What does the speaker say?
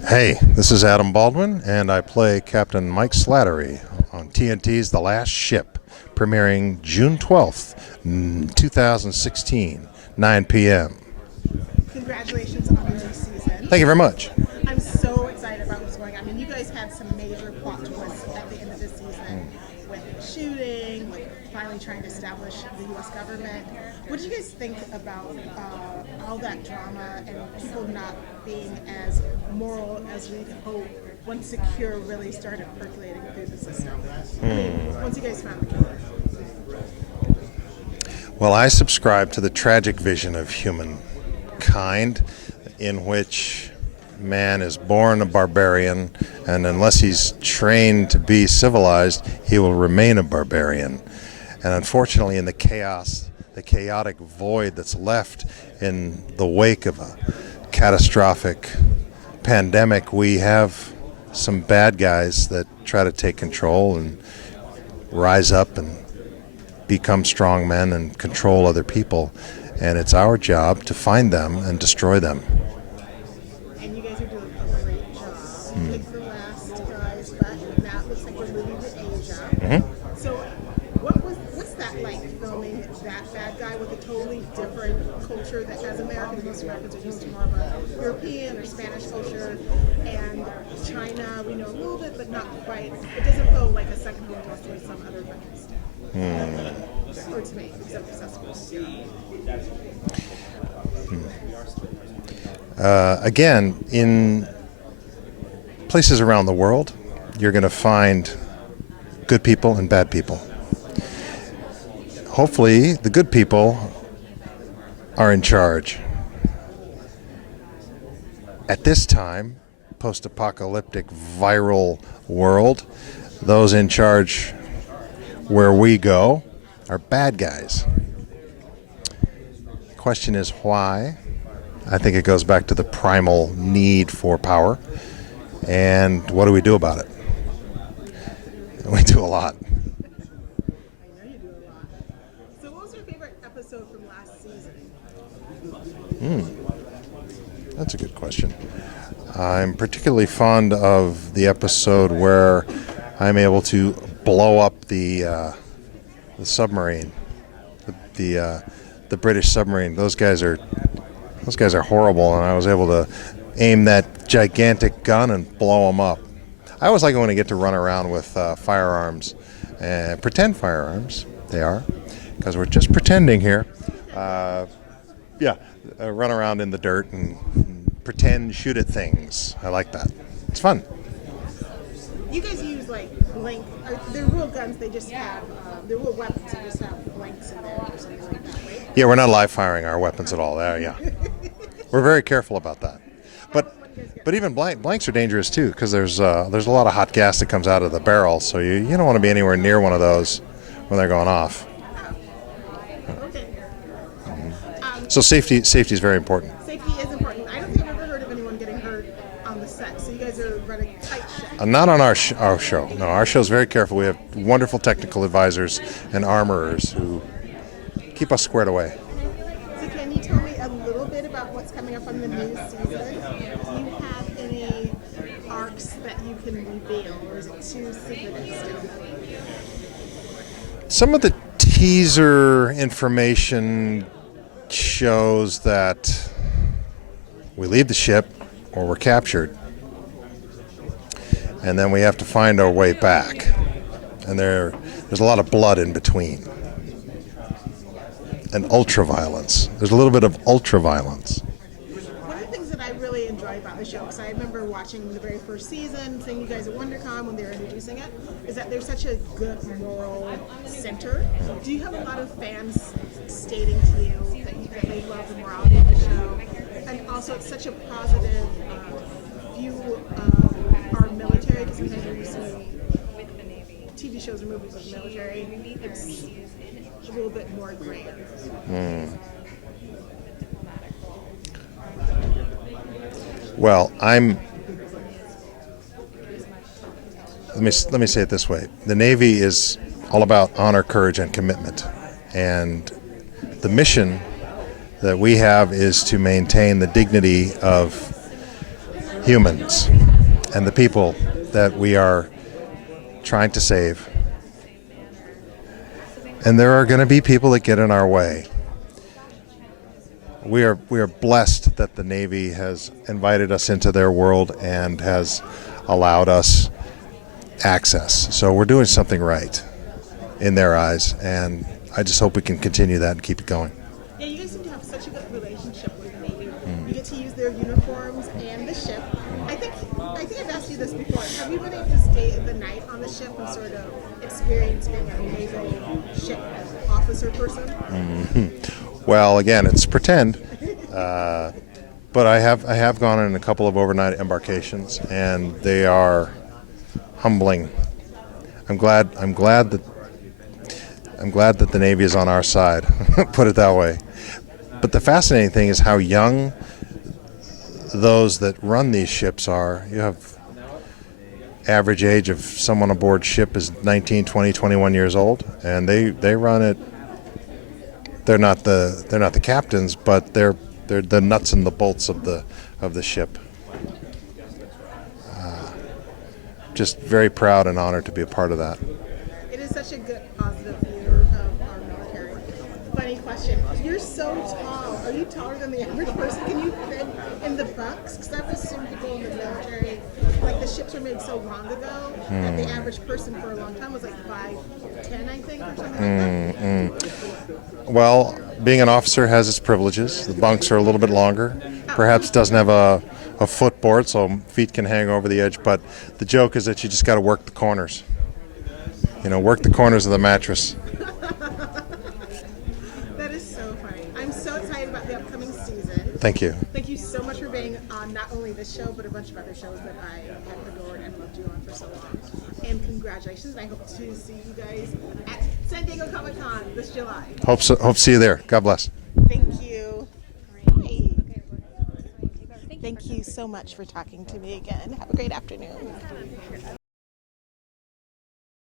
Hey, this is Adam Baldwin, and I play Captain Mike Slattery on TNT's The Last Ship, premiering June 12th, 2016, 9 p.m. Congratulations on the new season. Thank you very much. I'm so excited about what's going on. I mean, you guys had some major plot twists at the end of this season with shooting, with finally trying to establish the U.S. government. What do you guys think about all that drama and people not being as moral as we hope once Secure really started percolating through the system? I mean, once you guys found the killer. Well, I subscribe to the tragic vision of humankind in which man is born a barbarian, and unless he's trained to be civilized, he will remain a barbarian. And unfortunately, in the chaos, the chaotic void that's left in the wake of a catastrophic pandemic, we have some bad guys that try to take control and rise up and become strong men and control other people. And it's our job to find them and destroy them. And you guys are doing a great job. Pick the last guys, but now it looks like we're moving to Asia. So what's that like, filming that bad guy with a totally different culture that as Americans, most Americans are used to more of a European or Spanish culture, and China we know a little bit but not quite. It doesn't feel like a second home to us with some other countries. Or to me, except accessible. Again, in places around the world, you're going to find good people and bad people. Hopefully, the good people are in charge. At this time, post-apocalyptic viral world, those in charge where we go are bad guys. The question is why? I think it goes back to the primal need for power. And what do we do about it? We do a lot. I know you do a lot. So what was your favorite episode from last season? That's a good question. I'm particularly fond of the episode where I'm able to blow up the submarine, the British submarine. Those guys are horrible, and I was able to aim that gigantic gun and blow them up. I always like it when I get to run around with firearms, and pretend firearms. They are, because we're just pretending here. Run around in the dirt and pretend shoot at things. I like that. It's fun. You guys use like blank. They're real guns. They just have. They're real weapons. They just have blanks in there or something like that, right? Yeah, we're not live firing our weapons at all. Yeah, we're very careful about that. But even blanks are dangerous too, because there's a lot of hot gas that comes out of the barrel, so you don't want to be anywhere near one of those when they're going off. Okay. So safety is very important. Safety is important. I don't think I've ever heard of anyone getting hurt on the set. So you guys are running tight ship. Not on our show. No, our show's very careful. We have wonderful technical advisors and armorers who keep us squared away. So can you tell me a little bit about what's coming up on the new season? Do you have any arcs that you can reveal, or is it too secretive still? Some of the teaser information shows that we leave the ship or we're captured, and then we have to find our way back. And there's a lot of blood in between. And ultra-violence. There's a little bit of ultra-violence. One of the things that I really enjoy about the show, because I remember watching the very first season, seeing you guys at WonderCon when they were introducing it, is that there's such a good moral center. Do you have a lot of fans stating to you that they love the morality of the show? And also, it's such a positive view of our military, because sometimes we're used to TV shows or movies with the military. It's a little bit more gray. Well, let me say it this way. The Navy is all about honor, courage, and commitment. And the mission that we have is to maintain the dignity of humans and the people that we are trying to save. And there are going to be people that get in our way. We are blessed that the Navy has invited us into their world and has allowed us access. So we're doing something right in their eyes, and I just hope we can continue that and keep it going. Yeah, you guys seem to have such a good relationship with the Navy. You get to use their uniforms and the ship. I think I've asked you this before. Have you been able to stay the night on the ship and sort of experience being a naval ship officer person? Well, again, it's pretend, but I have gone on a couple of overnight embarkations, and they are humbling. I'm glad that the Navy is on our side. Put it that way. But the fascinating thing is how young those that run these ships are. You have average age of someone aboard ship is 19, 20, 21 years old, and they run it. They're not the captains, but they're the nuts and the bolts of the ship. Just very proud and honored to be a part of that. It is such a good, positive view of our military. Funny question. You're so tall. Are you taller than the average person? Can you fit in the bunks? Because I've assumed people in the military, like the ships were made so long ago, that the average person for a long time was like 5'10", I think, or something like that. Well, being an officer has its privileges. The bunks are a little bit longer. Perhaps doesn't have a footboard, so feet can hang over the edge. But the joke is that you just got to work the corners. Work the corners of the mattress. That is so funny. I'm so excited about the upcoming season. Thank you. Thank you so much for being on not only this show, but a bunch of other shows that I have adored and loved you on for so long. And congratulations. I hope to see you guys at San Diego Comic-Con this July. Hope to see you there. God bless. Thank you. Hey. Thank you so much for talking to me again. Have a great afternoon.